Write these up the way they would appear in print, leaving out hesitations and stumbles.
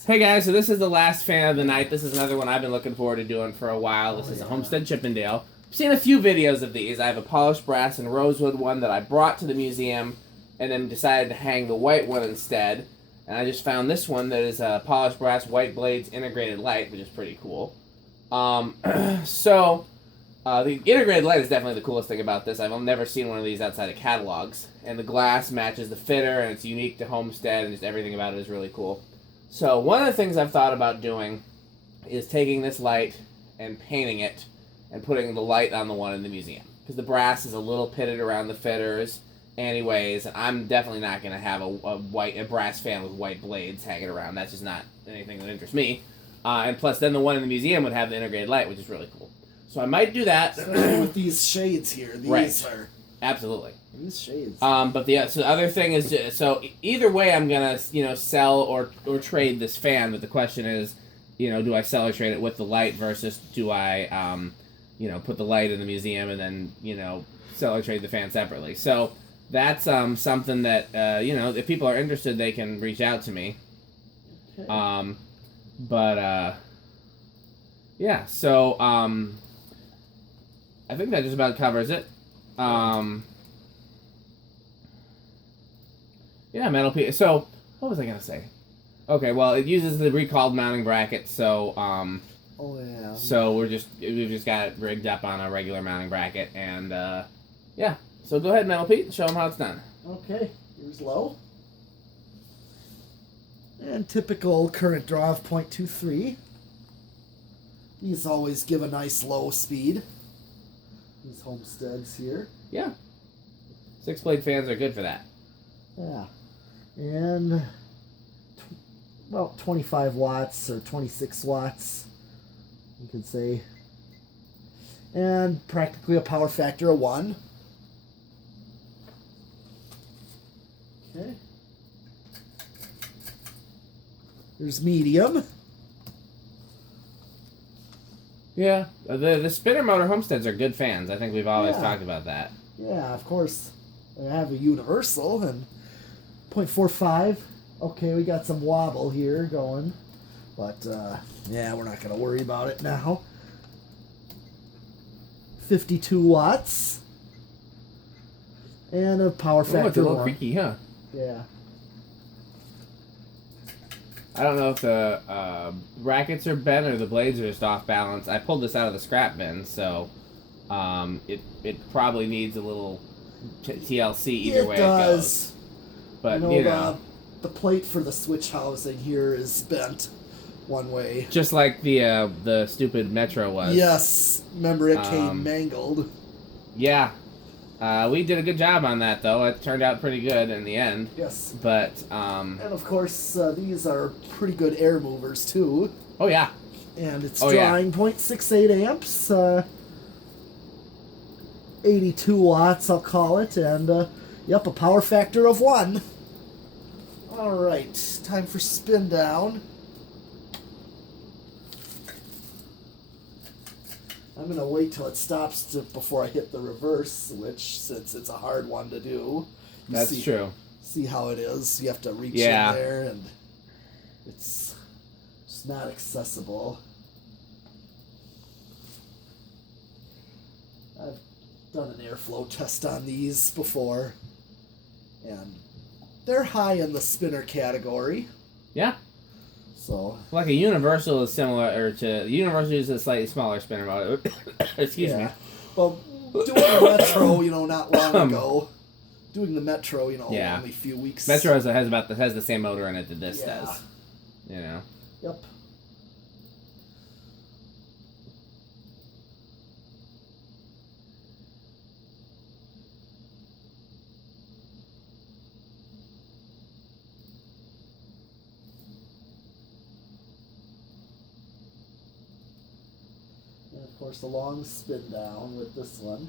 guys. Hey guys, so this is the last fan of the night. This is another one I've been looking forward to doing for a while. This is a Homestead Chippendale. I've seen a few videos of these. I have a polished brass and rosewood one that I brought to the museum and then decided to hang the white one instead. And I just found this one that is a polished brass white blades integrated light, which is pretty cool. The integrated light is definitely the coolest thing about this. I've never seen one of these outside of catalogs. And the glass matches the fitter, and it's unique to Homestead, and just everything about it is really cool. So one of the things I've thought about doing is taking this light and painting it and putting the light on the one in the museum. Because the brass is a little pitted around the fitters anyways, and I'm definitely not going to have a brass fan with white blades hanging around. That's just not anything that interests me. And plus, then the one in the museum would have the integrated light, which is really cool. So I might do that. Especially with these shades here. These are... Absolutely. These shades. So the other thing is, so either way I'm going to, sell or trade this fan, but the question is, do I sell or trade it with the light versus do I, put the light in the museum and then, sell or trade the fan separately. So that's something that, if people are interested, they can reach out to me. Okay. Yeah, so, I think that just about covers it. Yeah, metal piece. So, what was I gonna say? Okay, well, it uses the recalled mounting bracket, so, oh, yeah. So we've just got it rigged up on a regular mounting bracket, and, yeah. So go ahead, Metal Pete, and show them how it's done. Okay, here's low. And typical current draw of 0.23. These always give a nice low speed. These Homesteads here. Yeah. 6-blade fans are good for that. Yeah. And about 25 watts or 26 watts, you could say. And practically a power factor of 1. Okay. There's medium. Yeah, the spinner motor Homesteads are good fans. I think we've always talked about that. Yeah, of course. I have a universal and 0.45. Okay, we got some wobble here going. But, yeah, we're not going to worry about it now. 52 watts. And a power factor. Oh, it's a little creaky, huh? Yeah. I don't know if the brackets are bent or the blades are just off balance. I pulled this out of the scrap bin, so it probably needs a little TLC either way it goes. But, the plate for the switch housing here is bent one way. Just like the stupid Metro was. Yes. Remember, it came mangled. Yeah. We did a good job on that, though. It turned out pretty good in the end. Yes. But, and, of course, these are pretty good air movers, too. Oh, yeah. And it's drawing 0.68 amps. 82 watts, I'll call it. And, a power factor of 1. All right. Time for spin down. I'm going to wait till it stops before I hit the reverse switch, since it's a hard one to do. That's true. See how it is? You have to reach in there, and it's just not accessible. I've done an airflow test on these before, and they're high in the spinner category. Yeah. So, like a universal is similar, the universal uses a slightly smaller spinner motor. Excuse me. Well, doing the Metro, not long ago. Doing the Metro, only a few weeks. Metro has the same motor in it that this does. Yep. And of course, a long spin down with this one.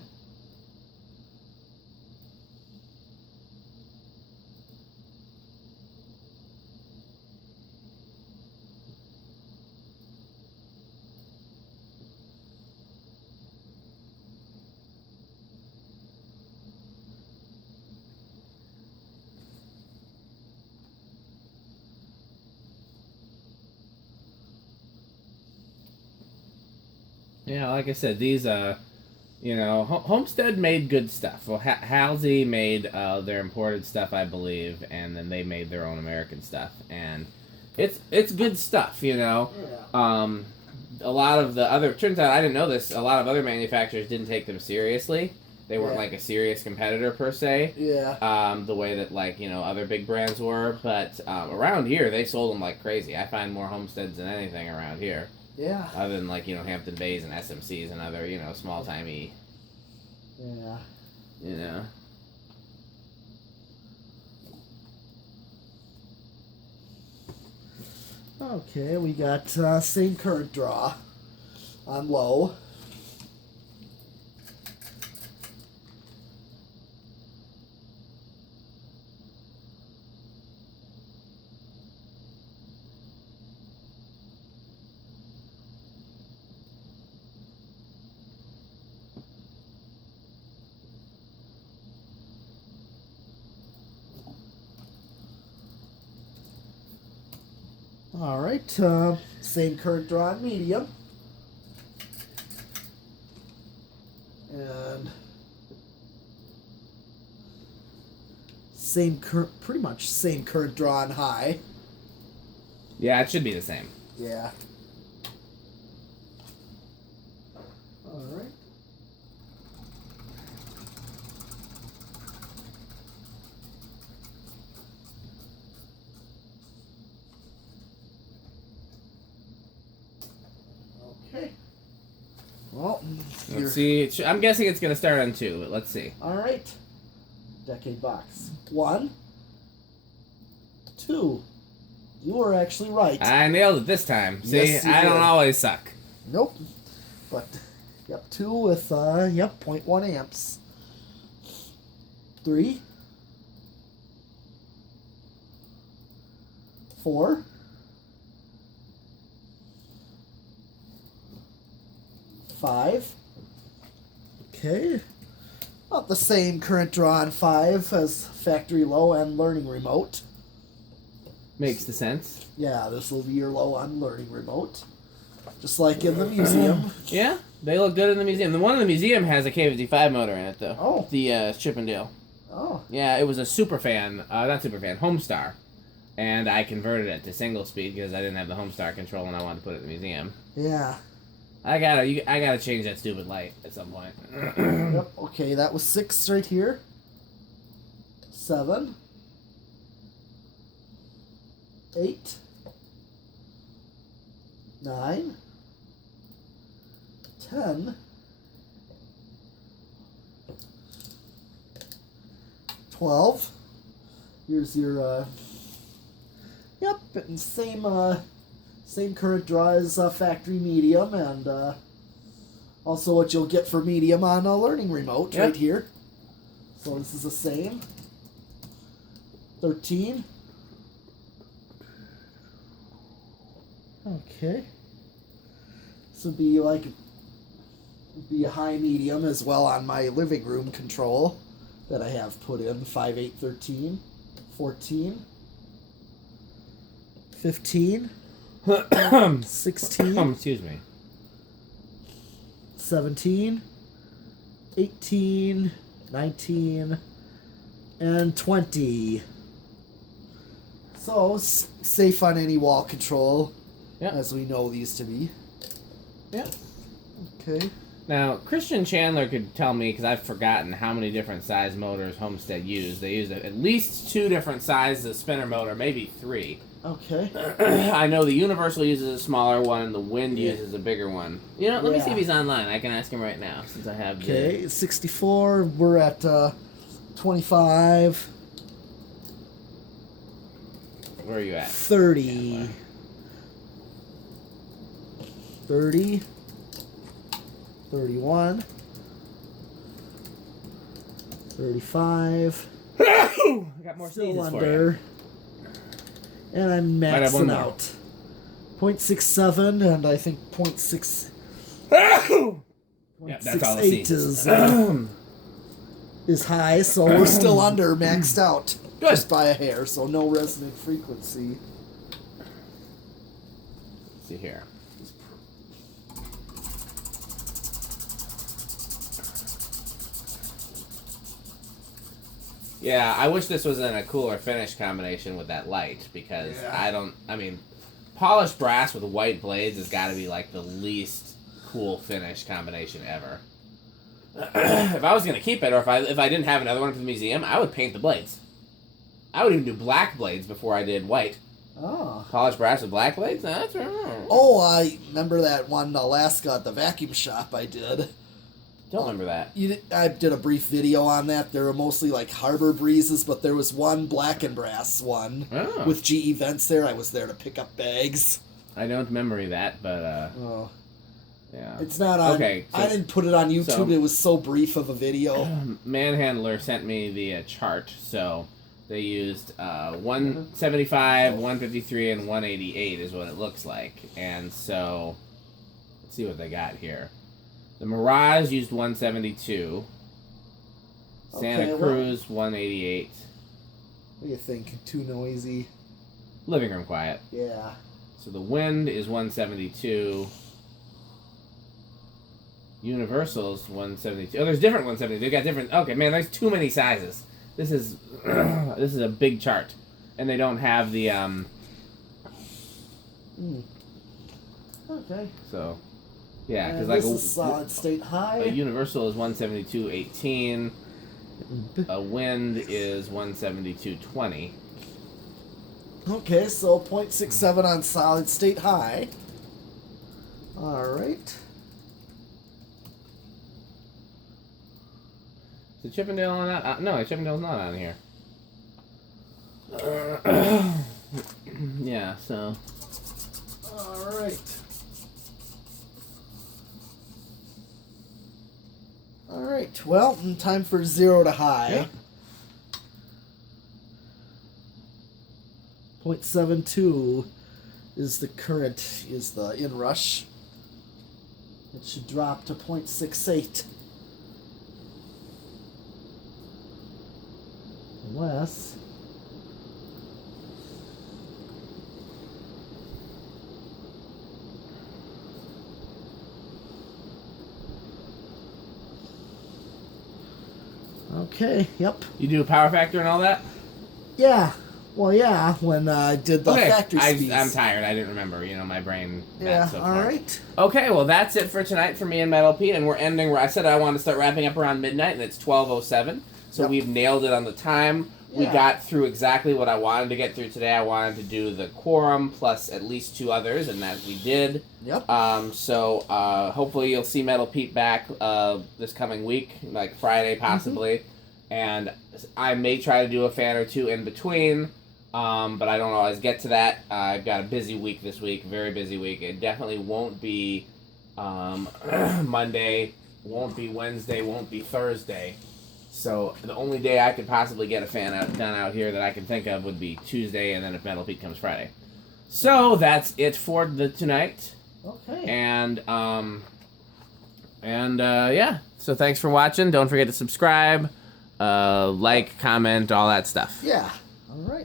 Yeah, like I said, these, Homestead made good stuff. Well, Halsey made their imported stuff, I believe, and then they made their own American stuff. And it's good stuff, Yeah. A lot of the other, turns out, I didn't know this, a lot of other manufacturers didn't take them seriously. They weren't like a serious competitor per se. Yeah. The way that other big brands were, but around here they sold them like crazy. I find more Homesteads than anything around here. Yeah. Other than Hampton Bays and SMCs and other small timey. Yeah. Okay, we got same current draw on low. All right, same current draw on medium. And pretty much same current draw on high. Yeah, it should be the same. Yeah. All right. Okay. Well, let's see. I'm guessing it's going to start on 2, but let's see. All right. Decade box. 1, 2. You were actually right. I nailed it this time. See, Yes, you I don't did. always suck. Nope. But, 2 with, 0.1 amps. 3. 4. 5. Okay. About the same current draw on 5 as factory low and learning remote. Makes the sense. Yeah, this will be your low on learning remote. Just like in the museum. Yeah, they look good in the museum. The one in the museum has a K55 motor in it, though. Oh. The Chippendale. Oh. Yeah, it was a Homestar. And I converted it to single speed because I didn't have the Homestar control and I wanted to put it in the museum. Yeah. I gotta change that stupid light at some point. Yep. Okay, that was 6 right here. 7. 8. 9. 10. 12. Here's your yep, and same current draw as factory medium, and also what you'll get for medium on a learning remote right here. So this is the same. 13. Okay. This would be be a high medium as well on my living room control that I have put in. 5, 8, 13, 14, 15, 16, excuse me, 17, 18, 19, and 20. So, safe on any wall control, as we know these to be. Yeah. Okay. Now, Christian Chandler could tell me, because I've forgotten how many different size motors Homestead used. They used at least 2 different sizes of spinner motor, maybe 3. Okay. I know the Universal uses a smaller one, and the Wind uses a bigger one. You know, let me see if he's online. I can ask him right now, since I have Okay, 64. We're at 25. Where are you at? 30. 30. 31. 35. I got more Still sneezes for under. you. And I'm Might have one maxing more. out. 0.67 and I think 0.6. Yeah, that's all the 0.68 is high, so we're still under maxed out. Good. Just by a hair, so no resonant frequency. Let's see here. Yeah, I wish this was in a cooler finish combination with that light, because polished brass with white blades has got to be like the least cool finish combination ever. If I was going to keep it, or if I didn't have another one for the museum, I would paint the blades. I would even do black blades before I did white. Oh. Polished brass with black blades? No, that's right. Oh, I remember that one in Alaska at the vacuum shop I did. Don't remember that. I did a brief video on that. There were mostly like harbor breezes, but there was one black and brass one with GE vents there. I was there to pick up bags. I don't remember that, but yeah. It's not on. Okay, so, I didn't put it on YouTube. It was so brief of a video. Manhandler sent me the chart, so they used 175, 153, and 188 is what it looks like. And so, let's see what they got here. The Mirage used 172. Santa Cruz 188. What do you think? Too noisy? Living room quiet. Yeah. So the Wind is 172. Universal's 172. Oh, there's different 170. They've got different. Okay, man, there's too many sizes. This is this is a big chart, and they don't have the Okay. So. Yeah, because like a solid state high. A Universal is 172.18. A Wind is 172.20. Okay, so 0.67 on solid state high. All right. Is the Chippendale on that? No, Chippendale's not on here. Yeah, so. All right. All right. Well, time for 0 to high. Yeah. 0.72 is the current, is the inrush. It should drop to 0.68. Unless... Okay, yep. You do a power factor and all that? Yeah. Well, yeah, when I did the factory speeds. I'm tired. I didn't remember. My brain. Yeah, so all right. Okay, well, that's it for tonight for me and Metal Pete, and we're ending where I said I wanted to start wrapping up around midnight, and it's 12:07, so we've nailed it on the time. Yeah. We got through exactly what I wanted to get through today. I wanted to do the quorum plus at least 2 others, and that we did. Yep. So hopefully you'll see Metal Pete back this coming week, like Friday possibly. Mm-hmm. And I may try to do a fan or 2 in between, but I don't always get to that. I've got a busy week this week, very busy week. It definitely won't be Monday, won't be Wednesday, won't be Thursday. So the only day I could possibly get a fan done out here that I can think of would be Tuesday, and then if Metal Pete comes Friday. So that's it for tonight. Okay. And yeah. So thanks for watching. Don't forget to subscribe. Like, comment, all that stuff. Yeah. All right.